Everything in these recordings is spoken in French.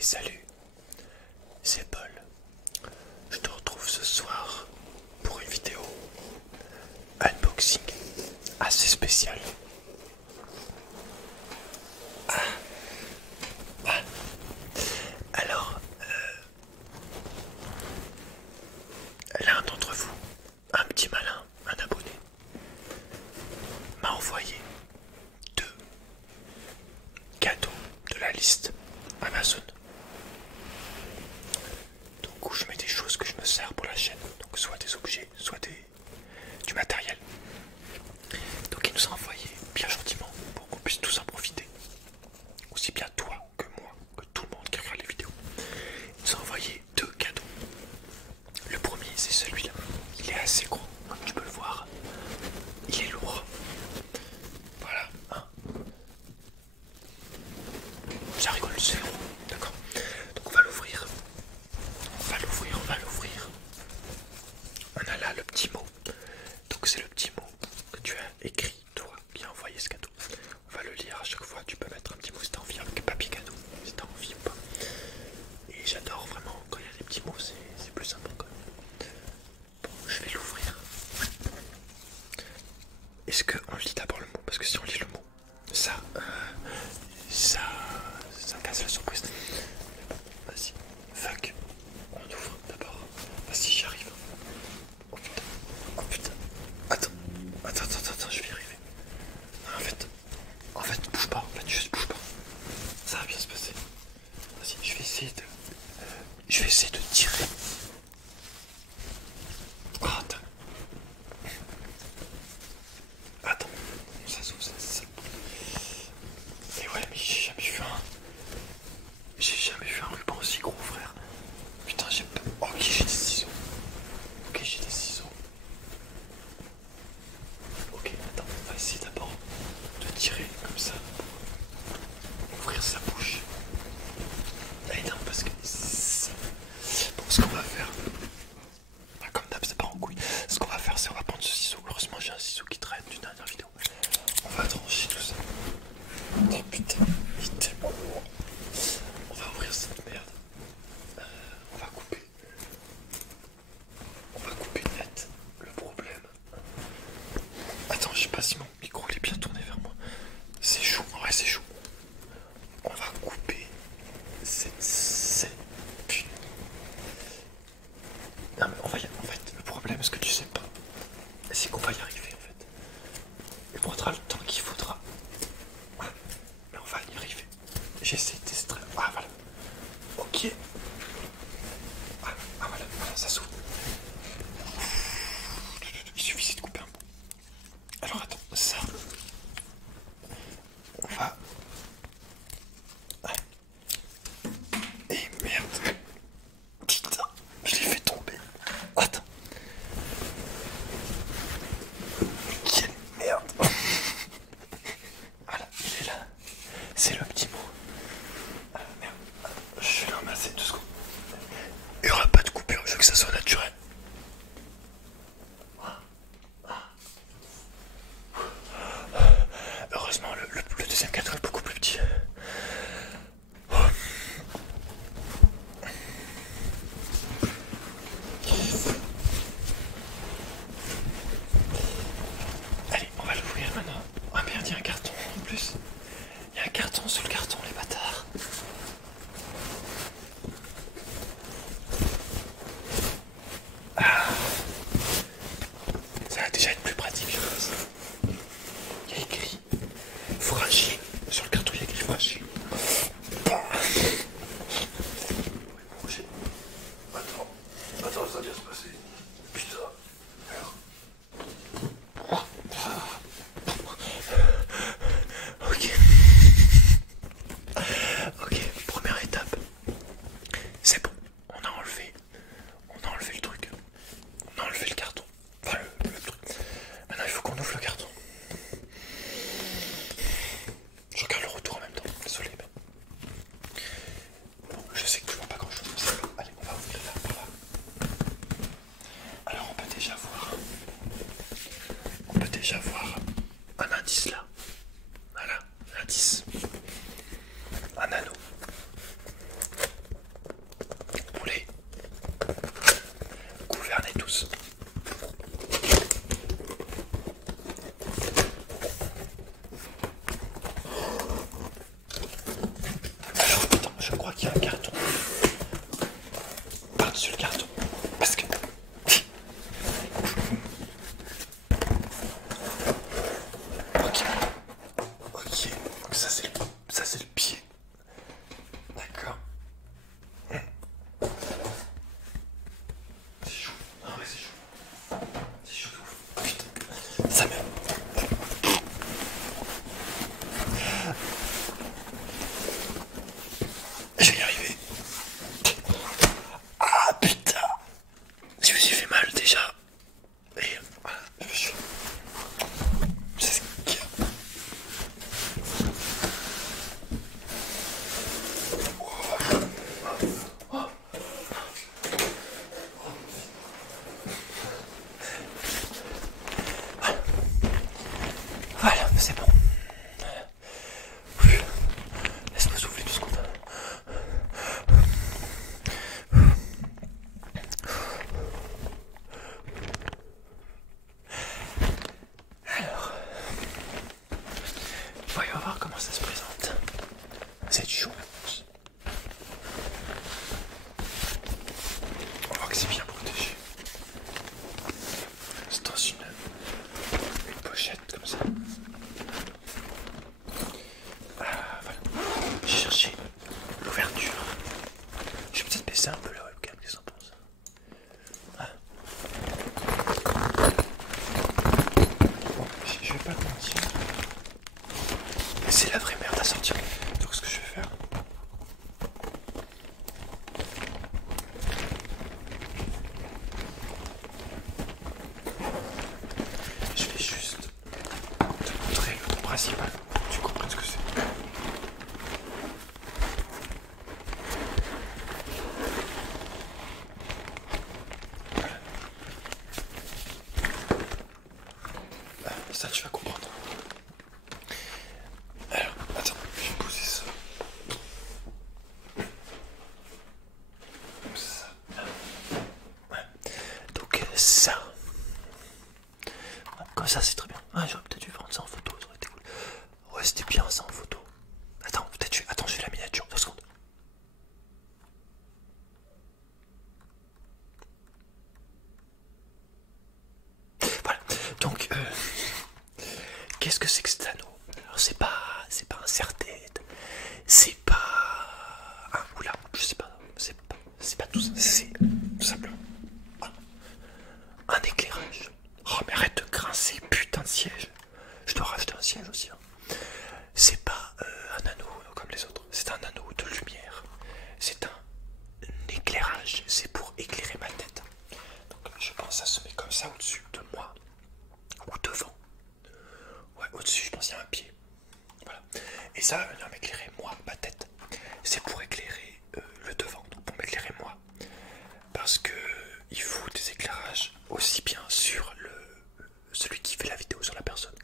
Salut, c'est Paul. Je te retrouve ce soir pour une vidéo unboxing assez spéciale. Alors, l'un d'entre vous, un petit malin, un abonné, m'a envoyé 2 cadeaux de la liste Amazon. Donc où je mets des choses que je me sers pour la chaîne, donc soit des objets, soit du matériel. Donc il nous a envoyé bien gentiment pour qu'on puisse tous en profiter. Aussi bien toi que moi, que tout le monde qui regarde les vidéos. Il nous a envoyé 2 cadeaux. Le premier c'est celui-là. Il est assez gros, comme tu peux le voir. Il est lourd. Voilà. Hein. Ça rigole, c'est lourd. D'accord. Donc on va l'ouvrir. On va l'ouvrir. On a là le petit mot. Donc c'est le petit mot que tu as écrit, toi, qui a envoyé ce cadeau. On va le lire à chaque fois. Tu peux mettre un petit mot si t'as envie, avec papier cadeau, si t'as envie ou pas. Et j'adore vraiment quand il y a des petits mots, c'est plus sympa quand même. Bon, je vais l'ouvrir. Est-ce qu'on lit d'abord le mot? Parce que si on lit le mot, ça casse la surprise. Vas-y, fuck. On ouvre d'abord. Vas-y, j'y arrive. Oh putain. Oh putain. Attends, je vais y arriver. Non, en fait, bouge pas. En fait, juste bouge pas. Ça va bien se passer. Vas-y, je vais essayer de tirer. Oh, attends, ça s'ouvre, ça. Et ouais, mais j'ai jamais vu un ruban aussi gros, frère. Putain, j'ai pas. Ok, j'ai des ciseaux. Ok, attends, on va essayer d'abord de tirer comme ça pour ouvrir sa bouche. Et non, parce que bon, ce qu'on va faire, comme d'hab, c'est pas en couille. Ce qu'on va faire, c'est on va prendre ce ciseau. Heureusement, j'ai un ciseau qui traîne d'une dernière vidéo. On va trancher tout ça. Oh putain, il est tellement lourd. On va ouvrir cette merde. On va couper. Net. Le problème. Attends, je sais pas si mon micro il est bien tourné vers moi. C'est chaud, en vrai c'est chaud. On va couper cette putain. Non mais en fait, le problème, ce que tu sais pas, c'est qu'on va y arriver en fait. Il faudra le temps qu'il faudra. Mais on va y arriver. J'essaie d'extraire. Ah voilà. Ok. Voilà, ça s'ouvre. Il suffisait de couper un bout. Alors attends, ça. On va. Et merde. Putain, je l'ai fait tomber. Attends. Quelle merde. Voilà, il est là. C'est le petit mot. Merde. Je vais le ramasser tout il y a un carton. Par-dessus le carton. Parce que... Ok. Ok. Donc ça c'est le pied. D'accord. C'est chaud. Ah ouais, c'est chaud. C'est chaud de ouf. Putain. Ça me... Je vais y arriver. Ah putain. Je me suis fait mal déjà. Et voilà. C'est ce qu'il y a. Voilà, c'est bon. Laisse-moi souffler 2 secondes. Alors, voyons voir comment ça se présente. C'est du chaud. On voit que c'est bien protégé. C'est dans une pochette comme ça. Ah, voilà. J'ai cherché l'ouverture. Je vais peut-être baisser un peu la webcam, qu'est-ce qu'on pense? Ah. Bon, je vais pas te mentir. C'est la vraie merde à sortir. Donc ce que je vais faire... Je vais juste te montrer le nom principal. Tu comprends ce que c'est. Ça tu vas comprendre. Alors, attends, je vais poser ça. Comme ça. Ouais. Donc ça. Comme ça c'est très bien. Ah, j'aurais peut-être dû prendre ça en photo, ça aurait été cool. Ouais, c'était bien ça en photo. Attends, peut-être attends, je fais la miniature, 2 secondes. Voilà. Donc qu'est-ce que c'est que cet anneau? Alors c'est pas un serre-tête, c'est pas un oula, je sais pas, c'est pas tout ça, c'est tout simplement un éclairage. Oh mais arrête de grincer, putain de siège. Je dois racheter un siège aussi. Hein. C'est pas un anneau comme les autres, c'est un anneau de lumière. C'est un éclairage, c'est pour éclairer ma tête. Donc je pense que ça se met comme ça au-dessus de moi ou devant. Ouais, au-dessus, je pense qu'il y a un pied. Voilà. Et ça va venir m'éclairer moi, ma tête. C'est pour éclairer le devant, donc pour m'éclairer moi. Parce que il faut des éclairages aussi bien sur celui qui fait la vidéo sur la personne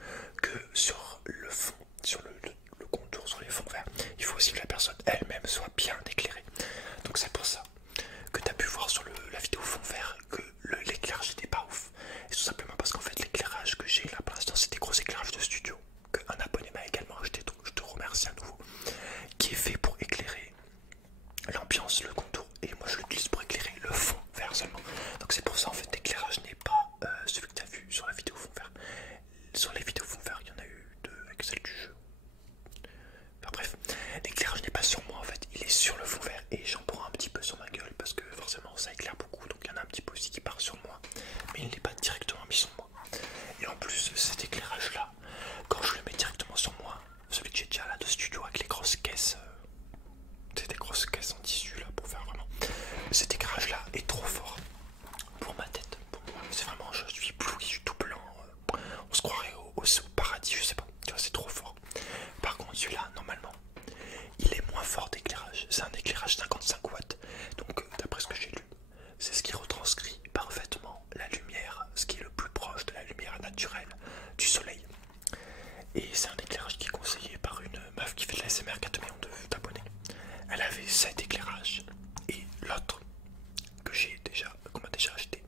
que sur le fond, sur le contour, sur les fonds verts. Il faut aussi que la personne elle-même soit bien éclairée. Donc c'est pour ça que tu as pu voir sur la vidéo fond vert que l'éclairage n'était pas ouf. Et tout simplement parce qu'en fait l'éclairage que j'ai là pour l'instant c'est des gros éclairages de studio qu'un abonné m'a également acheté, donc je te remercie à nouveau, qui est fait pour éclairer l'ambiance, le contour, et moi je l'utilise pour éclairer le fond vert seulement. Donc c'est pour ça en fait l'éclairage n'est pas celui que tu as vu sur la vidéo fond vert. Sur les vidéos fond vert il y en a eu 2 avec celle du jeu. Enfin bref, l'éclairage n'est pas sur moi en fait, il est sur le fond vert et j'en prends un petit peu sur ma gueule parce que forcément ça éclaire beaucoup, donc il y en a un petit peu aussi qui part sur moi, mais il n'est pas directement mis sur moi. Et en plus cet éclairage là, quand je le mets directement sur moi, celui que j'ai déjà là de studio avec les grosses caisses, c'est des grosses caisses en tissu là pour faire vraiment, cet éclairage là est trop fort pour ma tête, pour moi. C'est vraiment, je suis ébloui, je suis tout blanc, on se croirait au paradis, je sais pas, tu vois, c'est trop fort. Par contre celui-là normalement il est moins fort d'éclairage, c'est un éclairage 55 watts, donc d'après ce que j'ai lu, c'est ce qui retranscrit parfaitement la lumière, ce qui est le plus proche de la lumière naturelle du soleil. Et c'est un éclairage qui est conseillé par une meuf qui fait de la SMR qui a 2 millions d'abonnés. Elle avait cet éclairage et l'autre que j'ai déjà, qu'on m'a déjà acheté,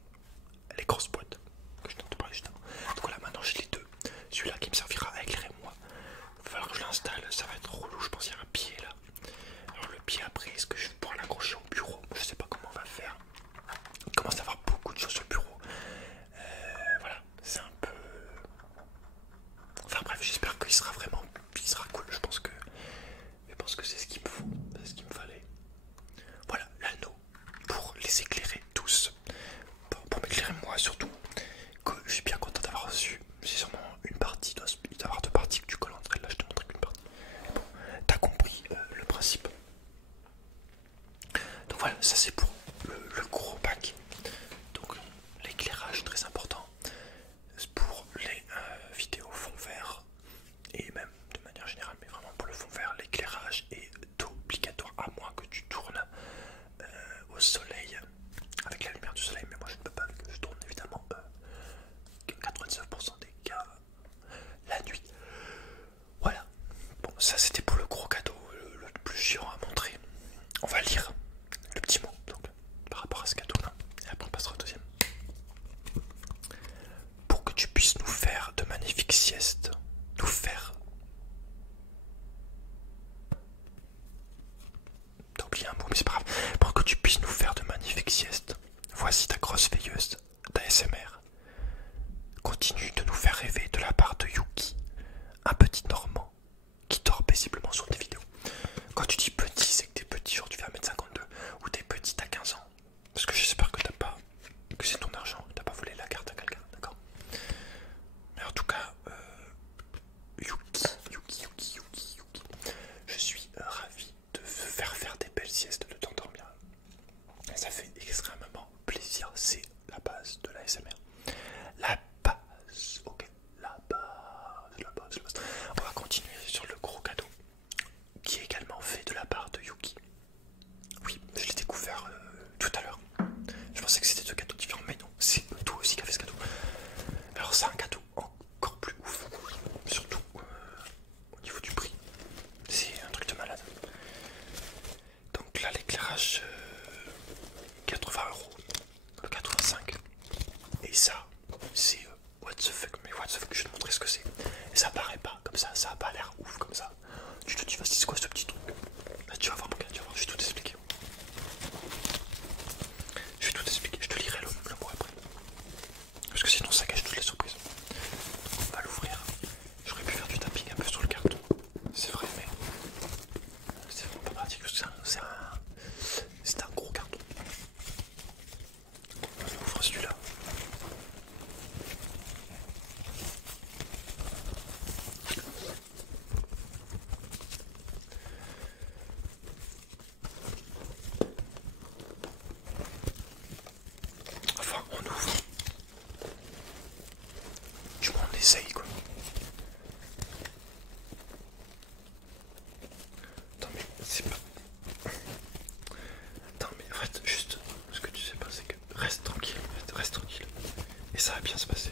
les grosses boîtes que je t'en ai parlé juste avant. Donc là maintenant j'ai les deux, celui-là qui me servira à éclairer moi. Il va falloir que je l'installe, ça va être relou, je pense qu'il y a un pied là. Alors le pied après, est-ce que je ça c'est pour le gros pack. Donc l'éclairage très important. Pour les vidéos fond vert et même de manière générale, mais vraiment pour le fond vert, l'éclairage est obligatoire à moins que tu tournes au soleil avec la lumière du soleil, mais moi je ne peux pas, que je tourne évidemment 99% des cas la nuit. Voilà, bon ça c'était pour le gros cadeau, le plus chiant à montrer. On va lire le petit mot donc par rapport à ce cadeau là et après on passera au deuxième. Pour que tu puisses nous faire de magnifiques siestes, nous faire. T'as oublié un mot mais c'est pas grave. Pour que tu puisses nous faire de magnifiques siestes, voici ta grosse veilleuse d'ASMR. Continue de nous faire rêver de la part de Yuki, un petit Normand qui dort paisiblement sur tes vidéos. Quand tu dis petit, c'est que t'es petit, genre tu fais 1m52 ou t'es petit à 15 ans. Parce que j'espère que t'as pas, que c'est ton argent, t'as pas volé la carte à quelqu'un, d'accord? Mais en tout cas, Yuki, je suis ravi de faire des belles siestes, de t'endormir. Ça fait extrêmement plaisir, c'est la base de la l'ASMR. La base, ok, la base. On va continuer sur le gros cadeau qui est également fait de la part de Yuki. Oui, je l'ai découvert tout à l'heure. Je pensais que c'était deux cadeaux différents, mais non, c'est toi aussi qui a fait ce cadeau. Alors c'est un cadeau encore plus ouf, surtout au niveau du prix. C'est un truc de malade. Donc là l'éclairage 80 €, le 85. Et ça, c'est what the fuck, mais what the fuck, je vais te montrer ce que c'est. Et ça paraît pas comme ça a pas l'air ouf comme ça. Tu te dis, vas-y, c'est quoi ce petit truc? Là, tu vas voir mon gars, tu vas voir, je vais tout expliquer. Je vais tout expliquer, je te lirai le mot après. Parce que sinon ça gâche toutes les surprises. Donc on va l'ouvrir. J'aurais pu faire du tapping un peu sur le carton. C'est vrai, mais c'est vraiment pas pratique parce que c'est un gros carton. On ouvre celui-là. Enfin, on ouvre. Du moins, on essaye quoi. Attends, mais c'est pas. Attends, mais en fait, juste ce que tu sais pas, c'est que reste tranquille, reste tranquille. Et ça va bien se passer.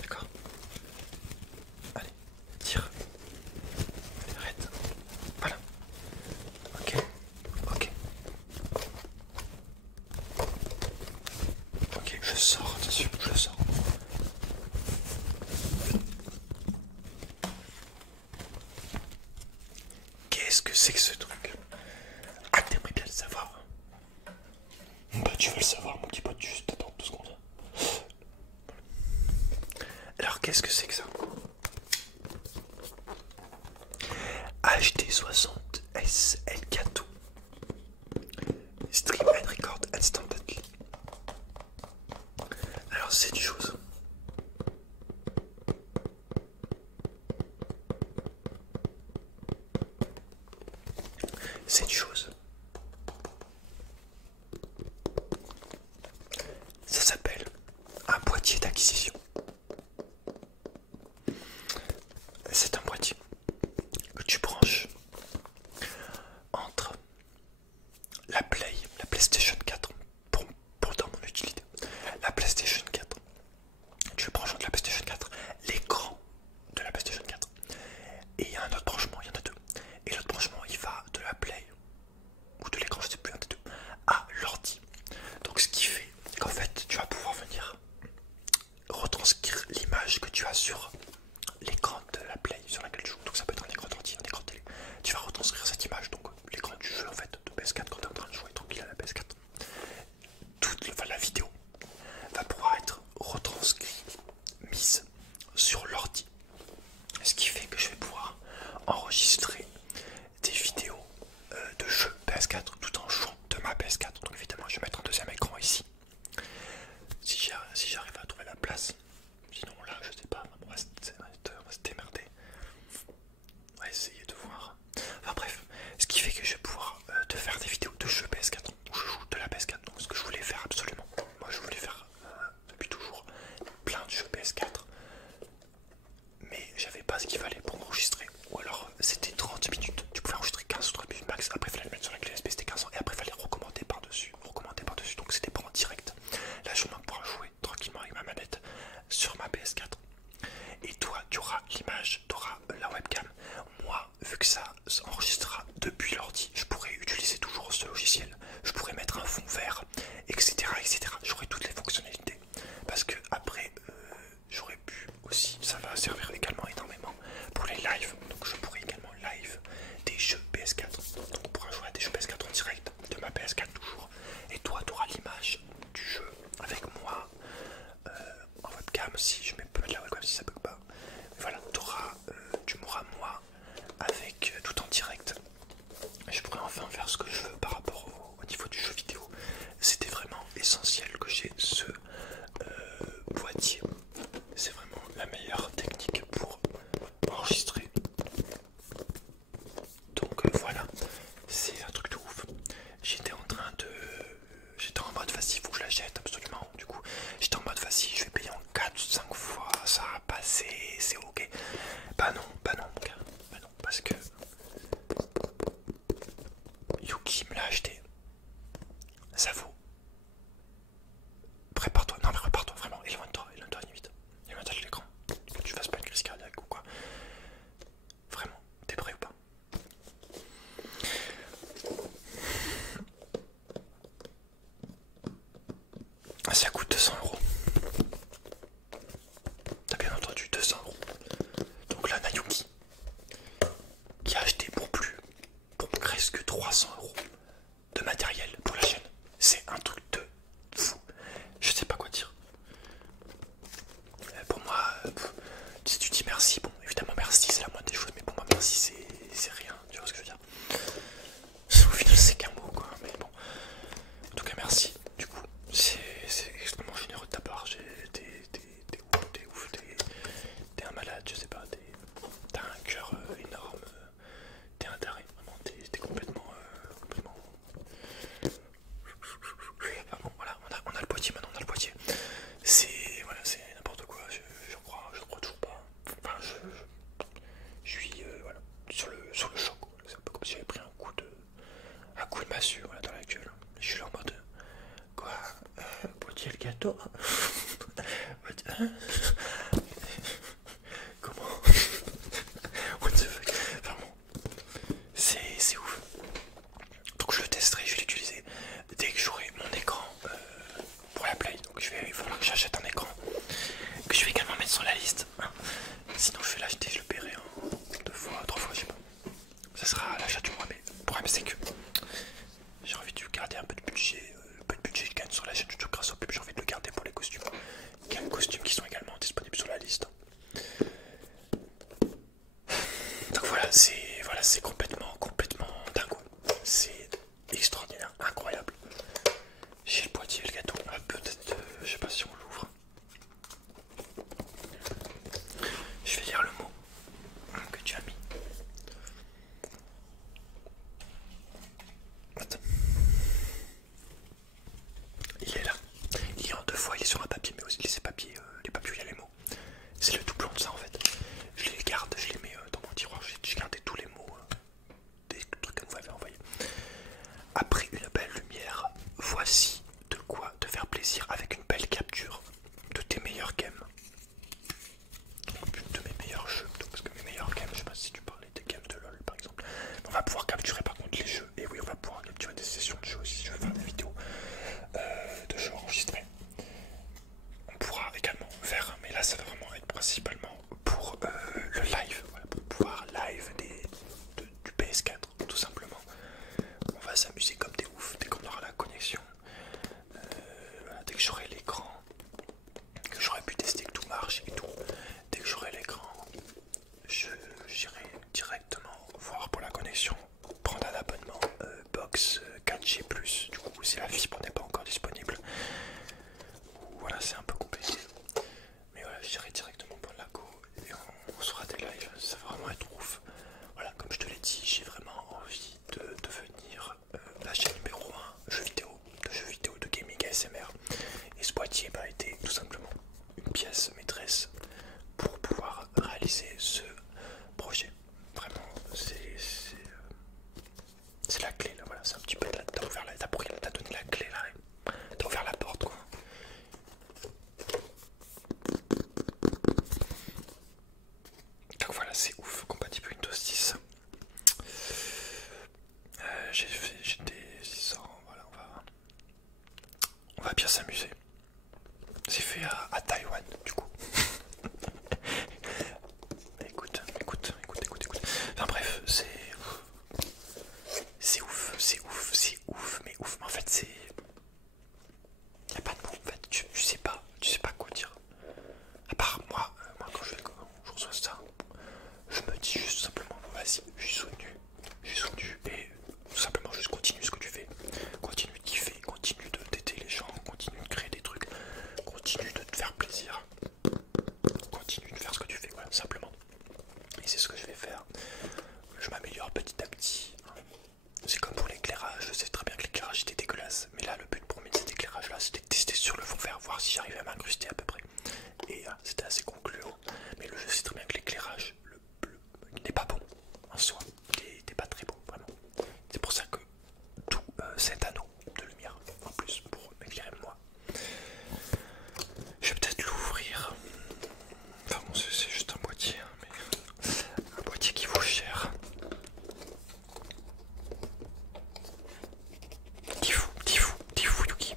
D'accord? Allez, tire. Allez, arrête. Voilà. Ok. Ok. Ok, je sors, attention, je sors. Qu'est-ce que c'est que ce truc? Ah, t'aimerais bien le savoir. Bah, tu veux le savoir, mon petit pote, juste attends 2 secondes. Alors, qu'est-ce que c'est que ça? HD60 SL4 Stream and Record Instantly. Alors, c'est une chose. C'est une chose. Ça s'appelle un boîtier d'acquisition. Ça coûte 200 €. T'as bien entendu, 200 €. Donc là, Nayuki, qui a acheté pour presque 300 € de matériel pour la chaîne. C'est un truc de fou. Je sais pas quoi dire. Pour moi, si tu dis merci, bon, évidemment merci c'est la moindre des choses, mais pour moi merci c'est rien, tu vois ce que je veux dire. Au final c'est qu'un mot quoi, mais bon. En tout cas merci, du coup, c'est extrêmement généreux de ta part. T'es ouf, t'es un malade, je sais pas, t'as un cœur énorme, t'es un taré, vraiment, t'es complètement... Ah bon, voilà, on a le boîtier maintenant, on a le boîtier. Voilà, c'est n'importe quoi, je crois toujours pas. Enfin, je suis voilà, sur le choc. C'est un peu comme si j'avais pris un coup de massue voilà, dans la gueule. Je suis là en mode quoi, boîtier le gâteau. Comment? What the fuck? Vraiment, c'est ouf. Donc je le testerai, je vais l'utiliser dès que j'aurai mon écran pour la play. Donc il va falloir que j'achète un écran que je vais également mettre sur la liste. Sinon je vais l'acheter, je le paierai en 2 fois, 3 fois, je sais pas. Ça sera l'achat du mois, mais le problème c'est que j'ai envie de garder un peu de budget. Le peu de budget que je gagne sur la chaîne YouTube grâce au pub, j'ai envie de le garder pour les costumes. Il y a des costumes qui sont également disponibles sur la liste. Donc voilà, c'est complètement dingo. C'est extraordinaire, incroyable. J'ai le boîtier et le gâteau. Peut-être, je sais pas si on l'ouvre. Je vais lire le mot que tu as mis. Attends. Il est là. Il est en 2 fois, il est sur un papier, mais aussi les papiers où il y a les mots. C'est le doublon de ça en fait. Je les garde, je les mets dans mon tiroir. J'ai gardé tous les mots des trucs que vous m'avez envoyés. Après une belle lumière, voici de quoi te faire plaisir avec une belle capture de tes meilleurs games. Donc, de mes meilleurs jeux, parce que mes meilleurs games, je sais pas si tu parlais des games de LoL par exemple. On va pouvoir capturer par contre les jeux. Et oui, on va pouvoir capturer des sessions de jeux aussi si je veux faire des vidéos de jeux enregistrés. On pourra également faire, mais là ça va vraiment être principalement pour le live, voilà, pour pouvoir live du PS4 tout simplement. On va s'amuser comme des oufs dès qu'on aura la connexion. Voilà, dès que j'aurai l'écran, que j'aurai pu tester que tout marche et tout, dès que j'aurai l'écran, j'irai directement voir pour la connexion, prendre un abonnement box 4G+, du coup si la fibre n'est pas encore disponible. Voilà, c'est un peu compliqué. Mais voilà, j'irai directement pour la go et on sera des lives, ça va vraiment être ouf. Voilà, comme je te l'ai dit, j'ai vraiment envie de devenir la chaîne numéro 1 jeux vidéo, de gaming ASMR. Et ce boîtier a été tout simplement une pièce maîtresse pour pouvoir réaliser ce projet. Vraiment, c'est la clé là, voilà, c'est un petit peu, t'as donné la clé là, t'as ouvert la porte quoi. Donc voilà, c'est ouf, compatible Windows 10. J'étais 600, voilà, on va bien s'amuser. C'est fait à Taïwan, du coup. écoute. Enfin bref, c'est ouf, mais ouf. Mais en fait, c'est... Y a pas de mots, en fait, tu sais pas quoi dire. À part moi quand je reçois ça, je me dis juste simplement, bon, vas-y, je suis soutenu et tout simplement juste continue ce que tu fais, continue de kiffer, continue de t'aider les gens, continue de créer des trucs, continue de te faire plaisir, continue de faire ce que tu fais, voilà, simplement. Et c'est ce que je vais faire. Je m'améliore petit à petit. C'est comme pour l'éclairage, je sais très bien que l'éclairage était dégueulasse, mais là le but pour cet éclairage là c'était de tester sur le fond vert, voir si j'arrivais à m'incruster à peu près. Et c'était assez concluant, mais je sais très bien que l'éclairage n'est pas bon en soi, il n'était pas très bon vraiment. C'est pour ça que tout cet anneau de lumière en plus pour m'éclairer moi. Je vais peut-être l'ouvrir. Enfin bon, c'est juste un boîtier, hein, mais un boîtier qui vaut cher. Tifou, Yuki.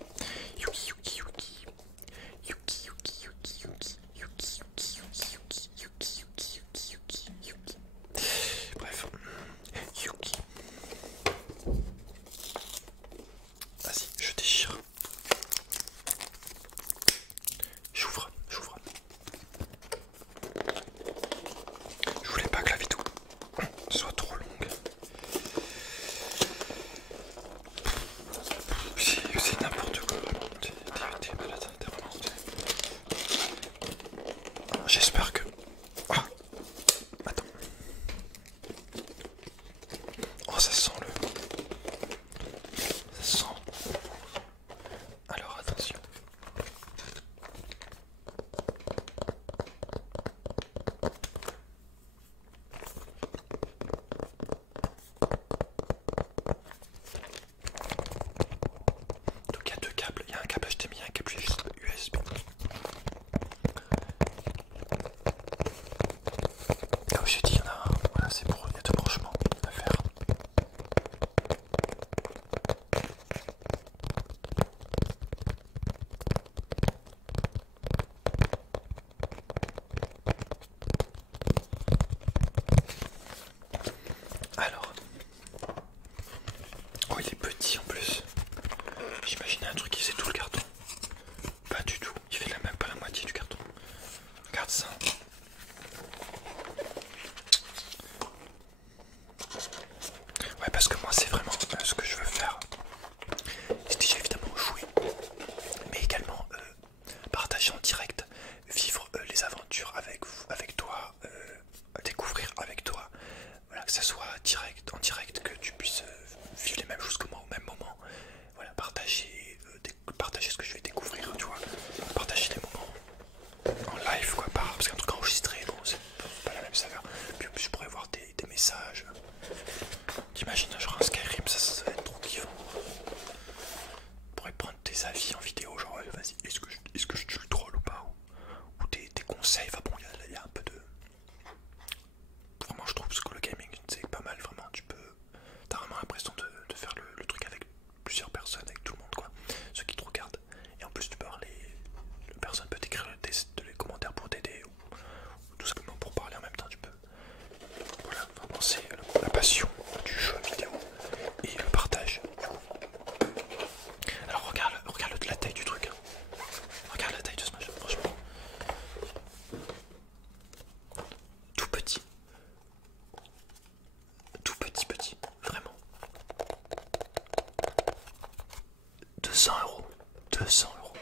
200 €. 200 €.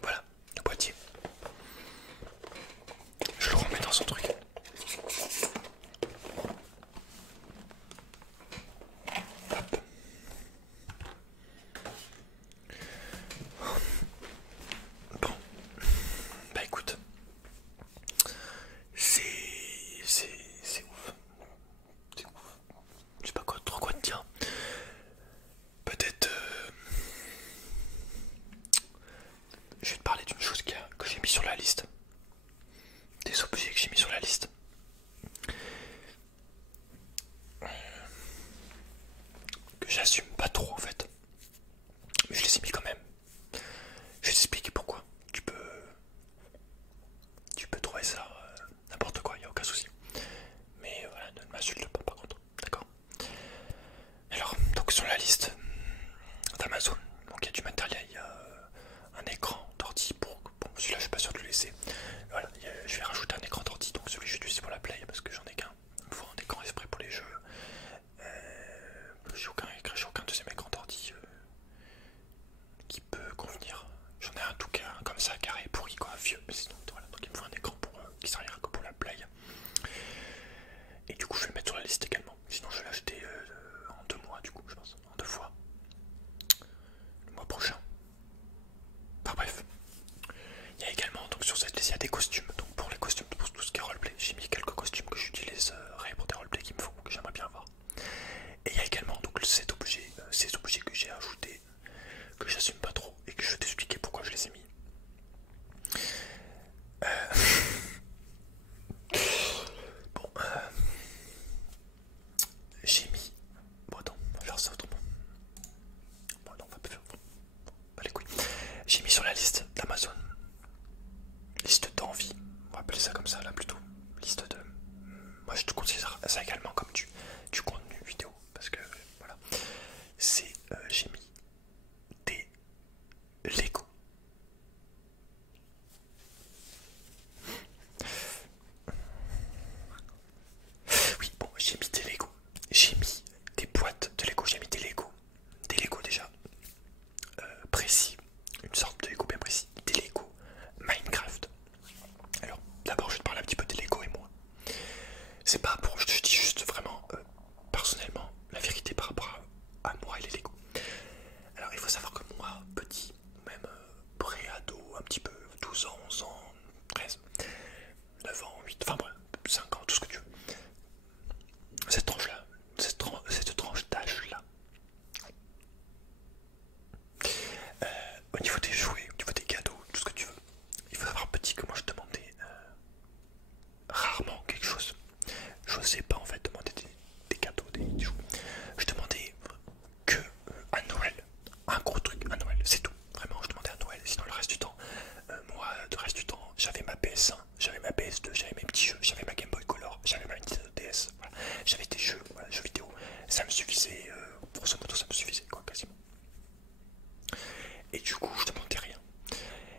Voilà, le boîtier. Je le remets dans son truc. Hop. Bon, bah écoute, c'est ouf. C'est ouf. Je sais pas trop quoi te dire. Peut-être je vais te parler d'une chose que j'ai mis sur la liste. Des objets que j'ai mis sur la liste. Que j'assume pas trop en fait. Mais je les ai mis quand même. Je vais t'expliquer pourquoi. Tu peux trouver ça n'importe quoi, y a aucun souci. Mais voilà, ne m'insulte pas par contre. D'accord? Alors, donc sur la liste d'Amazon, donc il y a du matériel, il y a un écran d'ordi pour. Bon, celui-là je suis pas sûr de le laisser. Voilà, je vais rajouter un écran d'ordi, donc celui que j'utilise pour la play parce que j'en ai qu'un. Il me faut un écran exprès pour les jeux. J'ai aucun deuxième écran d'ordi qui peut convenir. J'en ai un tout cas comme ça, carré, pourri quoi, vieux. Mais sinon, voilà, donc il me faut un écran qui servira que pour la play. Et du coup, je vais le mettre sur la liste également. Sinon, je vais l'acheter en 2 mois, du coup, je pense, en 2 fois. Le mois prochain. Enfin bref. Il y a également, donc sur cette liste, il y a des costumes. Donc pour les costumes, pour tout ce qui est roleplay, j'ai mis quelques costumes que j'utilise pour des roleplays qu'il me faut, que j'aimerais bien avoir. Et il y a également donc ces objets que j'ai ajoutés, que j'assume pas trop, et que je vais t'expliquer pourquoi je les ai mis. Bon, j'ai mis. Bon, attends, on va faire ça autrement. Bon, non, on va pas faire. Pas les couilles. J'ai mis sur la liste d'Amazon. Liste d'envie. On va appeler ça comme ça, là, plutôt. Liste de. Moi, je te considère ça également comme du contenu vidéo. Parce que, voilà. C'est. J'ai mis des Lego. Oui, bon, j'ai mis des Lego. J'ai mis des boîtes de Lego. J'ai mis des Lego. Des Lego déjà précis. Une sorte de Lego bien précis. Des Lego Minecraft. Alors, d'abord, je vais te parler un petit peu des Lego et moi. C'est pas pour. Je te dis juste vraiment, personnellement, la vérité par rapport à moi et les Lego. Alors, il faut savoir que moi, petit, ou même pré-ado, un petit peu, 12 ans, 11 ans, 13, 9 ans, 8, enfin bref, 5 ans, tout ce que tu veux. Cette tranche-là, cette tranche d'âge-là, au niveau des jouets, au niveau des cadeaux, tout ce que tu veux, il faut savoir petit que moi je demandais rarement quelque chose. Je n'osais pas en fait demander des cadeaux, des jouets. Je demandais que à Noël, un gros truc à Noël, c'est tout. Vraiment, je demandais à Noël. Sinon, le reste du temps, moi, le reste du temps, j'avais ma PS1, j'avais ma PS2, j'avais mes petits jeux, j'avais ma Game Boy Color, j'avais ma Nintendo DS. Voilà. J'avais des jeux, voilà, jeux vidéo. Ça me suffisait, grosso modo, ça me suffisait, quoi, quasiment. Et du coup, je demandais rien.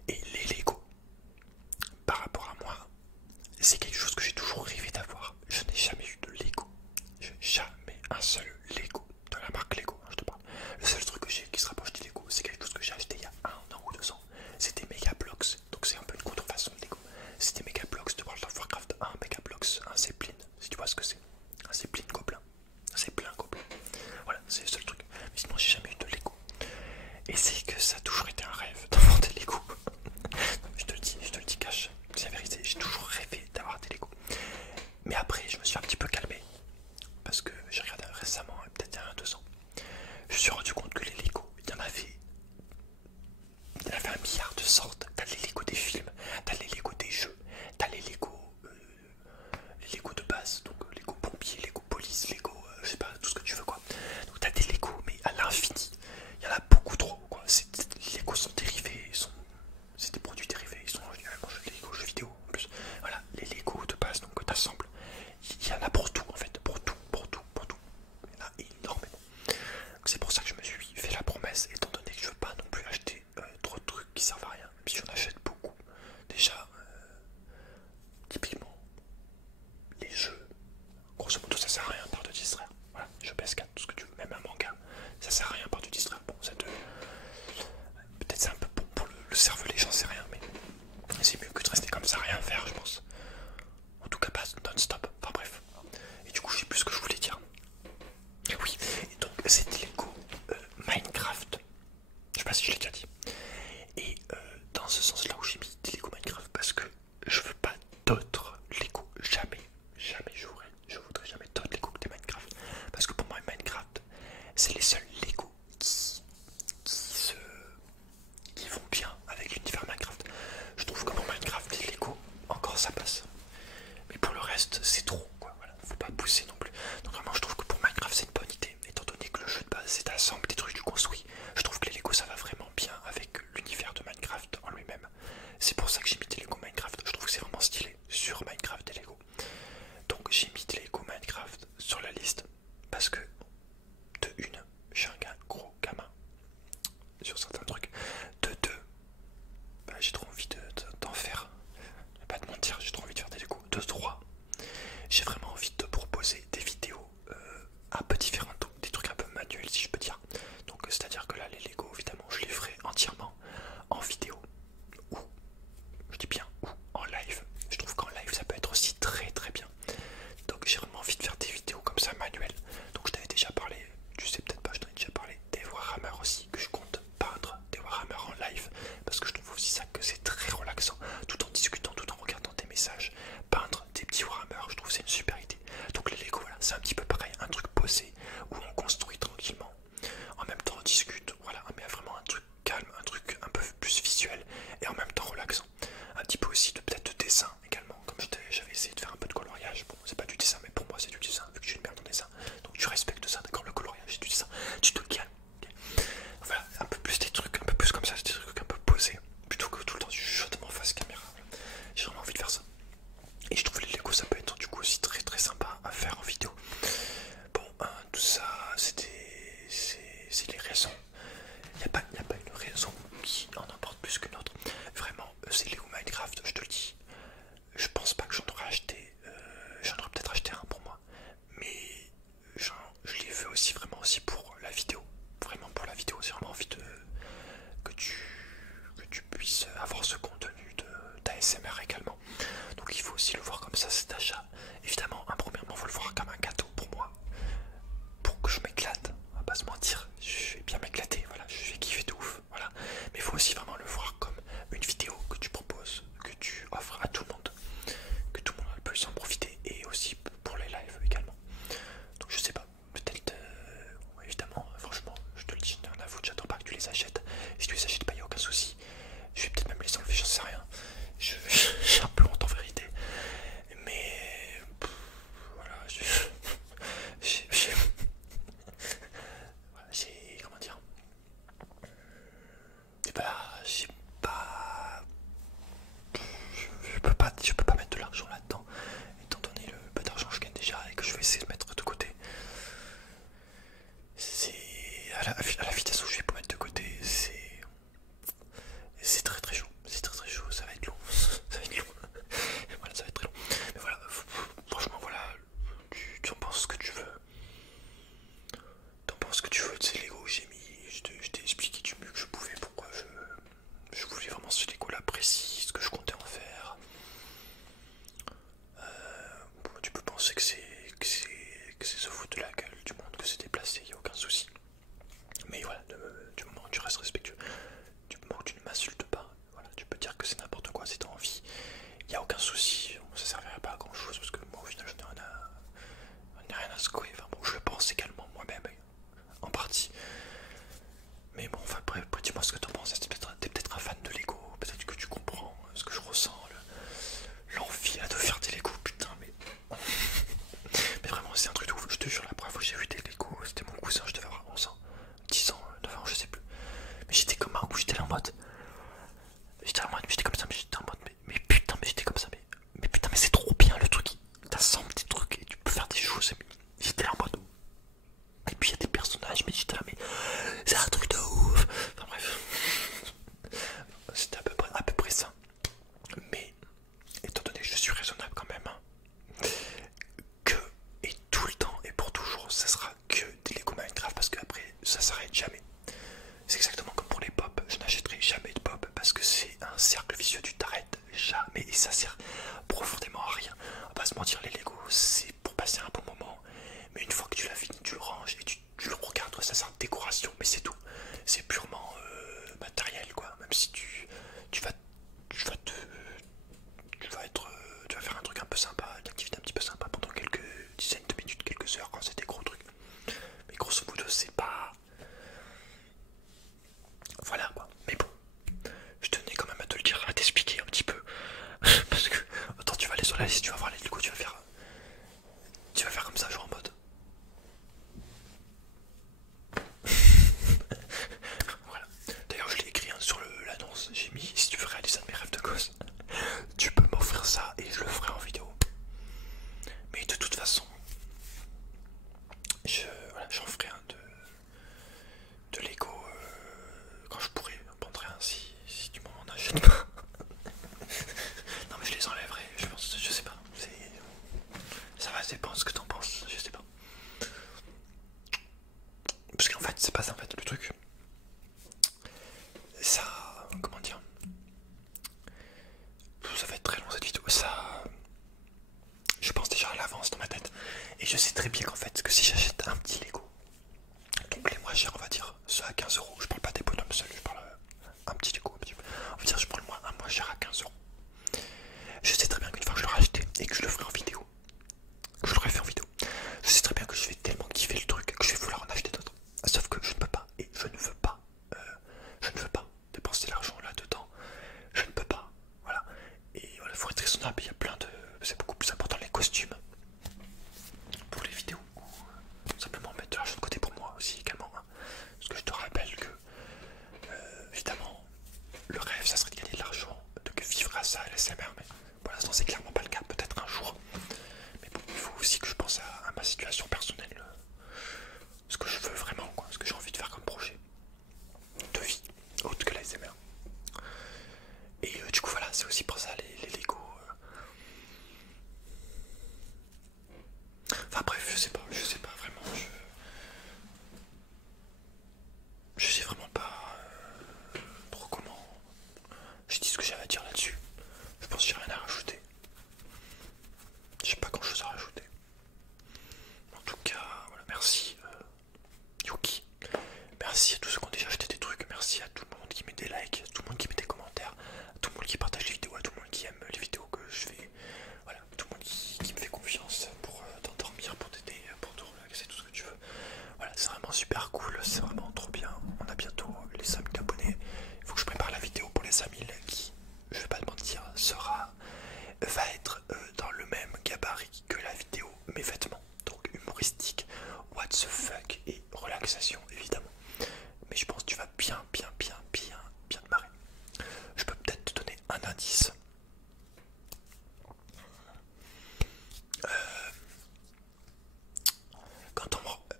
Et les Lego, par rapport à moi, c'est quelque chose que j'ai toujours rêvé d'avoir. Je n'ai jamais eu de Lego. Jamais un seul Lego de la marque Lego, hein, je te parle. Le seul truc que j'ai qui se rapproche des Lego, c'est quelque chose que j'ai acheté il y a 1 an ou 2 ans. C'était Megablox, donc c'est un peu une contrefaçon de Lego. C'était Megablox de World of Warcraft 1, Megablox, un Zeppelin, si tu vois ce que c'est. Un Zeppelin gobelin. Un Zeppelin gobelin. Voilà, c'est le seul truc. Mais sinon, j'ai jamais eu de Lego. Et c'est que ça a toujours été un rêve d'avoir des Lego. Je te le dis cash, c'est la vérité, j'ai toujours rêvé d'avoir des Lego. Mais après, je me suis un petit peu calmé. Parce que j'ai regardé récemment, peut-être il y a 2 ans. Je me suis rendu compte que les Lego, il y en avait 1 milliard de sortes. T'as les Lego des films, t'as les Lego des jeux, t'as les Lego de base, donc Lego pompier, Lego police, Lego, je sais pas, tout ce que tu veux quoi. Donc t'as des Lego, mais à l'infini. Il y en a beaucoup trop quoi. Les Lego sont dérivés, c'est des produits dérivés, ils sont généralement des Lego jeux vidéo en plus. Voilà, les Lego de base donc que t'assembles, il y en reste c'est trop quoi, voilà, faut pas pousser non plus. Donc vraiment je trouve que pour Minecraft c'est une bonne idée, étant donné que le jeu de base c'est t'assembles des trucs tu construis. Je trouve que les Lego ça va vraiment bien avec l'univers de Minecraft en lui-même. C'est pour ça que j'ai mis des Lego Minecraft, je trouve que c'est vraiment stylé sur Minecraft des Lego. Donc j'ai mis des Lego Minecraft sur la liste parce que de une, j'ai un gros gamin sur certains trucs. De deux, bah, j'ai trop envie d'en faire. Je vais pas te mentir, j'ai trop envie de faire des Lego. De trois, j'ai vraiment envie de te proposer des vidéos un peu différentes, des trucs un peu manuels si je peux dire. Donc c'est à dire que là les Lego évidemment je les ferai entièrement en vidéo ou je dis bien ou en live. Je trouve qu'en live ça peut être aussi très très bien. Donc j'ai vraiment envie de faire des vidéos comme ça manuelles. Donc je t'avais déjà parlé, tu sais peut-être pas, je t'en ai déjà parlé des Warhammer aussi, que je compte peindre des Warhammer en live parce que je trouve aussi ça que c'est très relaxant, tout en discutant, tout en regardant tes messages. Peindre des petits Warhammer, je trouve c'est une super idée. Donc les Lego, voilà, c'est un petit peu pareil, un truc posé où on construit tranquillement, en même temps on discute, voilà, mais vraiment un truc calme, un truc un peu plus visuel et en même temps relaxant. Un petit peu aussi de peut-être de dessin également, comme j'avais essayé de faire un peu de coloriage. Bon, c'est pas du dessin, mais pour moi c'est du dessin, vu que je suis une merde en dessin. Donc tu respectes ça, d'accord, le coloriage c'est du dessin, tu te calmes. Okay. Voilà, un peu plus des trucs, un peu plus comme ça, des trucs un peu posés, plutôt que tout le temps du chuchotement face caméra. J'ai vraiment envie de faire ça. Et je trouve les Lego ça peut être du coup aussi très très sympa à faire en vidéo. Bon, tout ça, c'est les raisons. Il n'y a pas une raison qui en emporte plus qu'une autre. Vraiment, c'est Lego Minecraft, je te le dis. Je pense pas que j'en aurais acheté. J'en aurais peut-être acheté un pour moi. Mais je l'ai fait aussi vraiment aussi pour la vidéo. Vraiment pour la vidéo, j'ai vraiment envie que tu puisses avoir ce contenu d'ASMR également. Donc il faut aussi le voir comme ça cet achat. Évidemment, premièrement, il faut le voir comme un cadeau pour moi. Pour que je m'éclate, on va pas se mentir, je vais bien m'éclater, voilà, je vais kiffer de ouf, voilà. Mais il faut aussi vraiment le voir comme une vidéo que tu proposes, que tu offres à tout le monde, que tout le monde peut s'en profiter, et aussi pour les lives également. Donc je sais pas, peut-être, évidemment, franchement, je te le dis, je n'en avoue, j'attends pas que tu les achètes. Si tu les achètes pas, il n'y a aucun souci. Je vais peut-être même les enlever, j'en sais rien. J'ai un peu honte en vérité. Mais voilà, j'ai comment dire, j'ai pas, je peux pas mettre de l'argent là-dedans, étant donné le peu d'argent que je gagne déjà et que je vais essayer de mettre de côté. C'est à la vitesse où je vais pour mettre de côté, c'est très très chaud, ça va être long, ça va être long. Voilà, ça va être très long. Mais voilà, franchement voilà, tu en penses ce que tu veux. T'en penses ce que tu veux de ces Lego que j'ai mis, je t'ai expliqué du mieux que je pouvais pourquoi je voulais vraiment ce Lego là précis, ce que je comptais en faire. Tu peux penser que c'est se foutre de la gueule du monde, que c'est déplacé, y a aucun souci. Mais voilà, du moment où tu restes respectueux, du moment où tu ne m'insultes pas, voilà, tu peux dire que c'est n'importe quoi si t'as envie, y a aucun souci, ça servira pas à grand chose parce que moi au final je n'ai rien à secouer, enfin bon je le pense également moi-même en partie. Mais bon, enfin après dis-moi ce que t'en penses, t'es peut-être un fan de Lego, peut-être que tu comprends ce que je ressens, l'envie de faire des Lego, putain mais... Mais vraiment c'est un truc de ouf, je te jure la première fois que sais pas ce que t'en penses, je sais pas. Parce qu'en fait, c'est pas ça en fait, le truc. Ça, comment dire, ça va être très long cette vidéo, ça, je pense déjà à l'avance dans ma tête. Et je sais très bien qu'en fait, que si j'achète un petit Lego, donc les moins chers on va dire, ceux à 15 euros, je parle pas des bonhommes seuls, je parle un petit Lego, on va dire je prends un moins cher à 15 euros. Je sais très bien qu'une fois que je l'aurai acheté et que je le ferai en vidéo, que je l'aurai fait en vidéo, je sais très bien que je vais tellement kiffer le truc que je vais vouloir en acheter d'autres. Sauf que je ne peux pas, et je ne veux pas dépenser l'argent là-dedans, je ne peux pas, voilà. Et voilà, il faut être raisonnable, il y a plein de... C'est beaucoup plus important les costumes pour les vidéos, ou simplement mettre de l'argent de côté pour moi aussi également, hein. Parce que je te rappelle que, évidemment, le rêve ça serait de gagner de l'argent, de vivre à ça, à l'ASMR, mais pour l'instant c'est clairement pas le cas, peut-être un jour. Mais bon, il faut aussi que je pense à ma situation personnelle, ce que je veux vraiment, quoi, ce que j'ai envie de faire comme projet de vie, autre que l'ASMR. Et du coup voilà, c'est aussi pour ça les Lego. Enfin bref, je sais pas vraiment, je sais vraiment pas trop comment j'ai dit ce que j'avais à dire là-dessus. Je pense que j'ai rien à rajouter. J'ai pas grand chose à rajouter. En tout cas, voilà, merci Yuki. Merci à tous ceux qui ont déjà acheté des trucs. Merci à tout le monde qui met des likes, à tout le monde qui met des commentaires, à tout le monde qui partage les vidéos, à tout le monde qui aime les vidéos que je fais. Voilà, tout le monde qui me fait confiance pour t'endormir, pour t'aider, pour te relaxer, tout ce que tu veux. Voilà, c'est vraiment super cool, c'est vraiment trop bien. On a bientôt les 5000 abonnés. Il faut que je prépare la vidéo pour les 5000 qui, je vais pas te mentir, va être dans le même gabarit que la vidéo mes vêtements. Donc humoristique, what the fuck et relaxation évidemment. Mais je pense que tu vas bien te marrer. Je peux peut-être te donner un indice.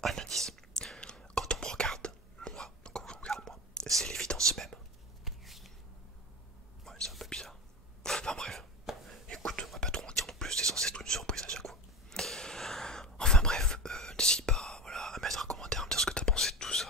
Un indice. Quand on me regarde, moi, c'est l'évidence même. Ouais, c'est un peu bizarre. Enfin bref. Écoute, on va pas trop mentir non plus, c'est censé être une surprise à chaque fois. Enfin bref, n'hésite pas voilà, à mettre un commentaire, à me dire ce que t'as pensé de tout ça.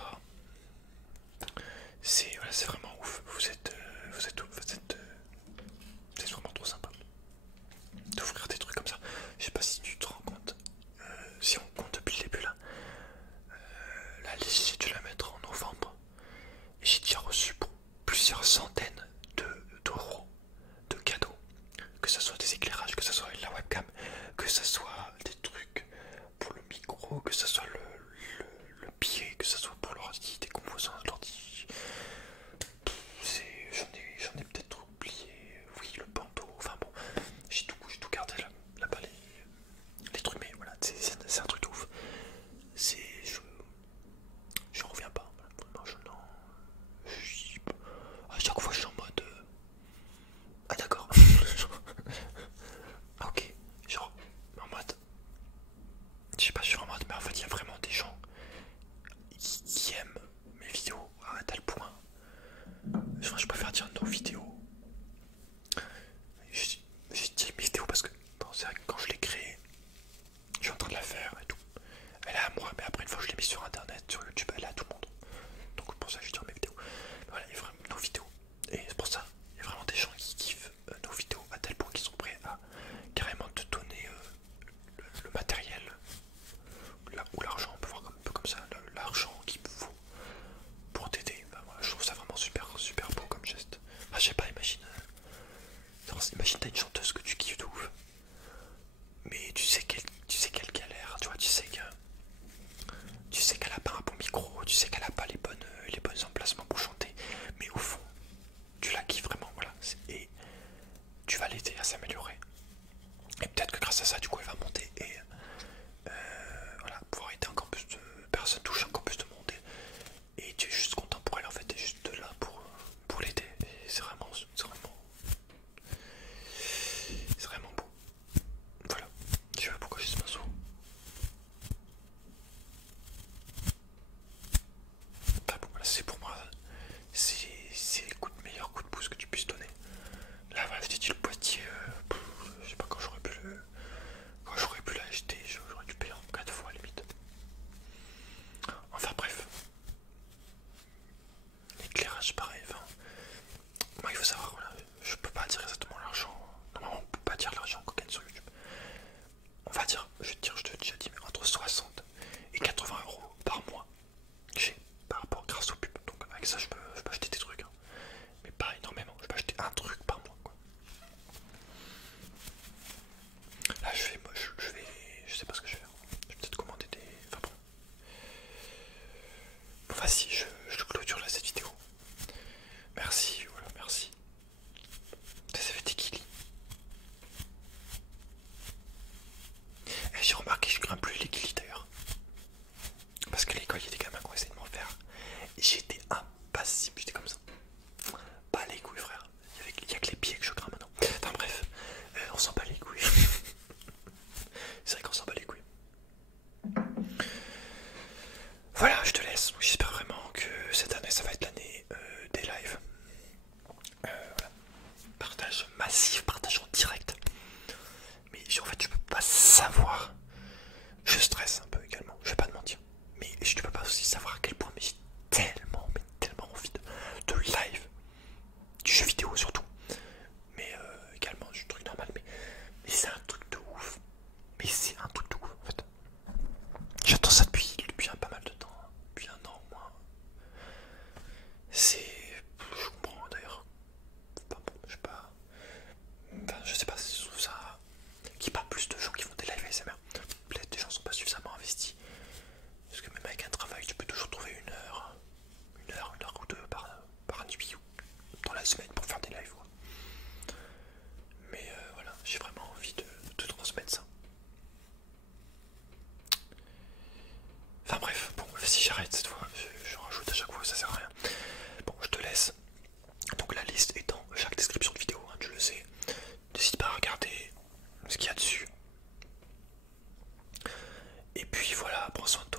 j'arrête cette fois, je rajoute à chaque fois, ça sert à rien. Bon, je te laisse. Donc la liste est dans chaque description de vidéo, hein, tu le sais. N'hésite pas à regarder ce qu'il y a dessus. Et puis voilà, prends soin de toi.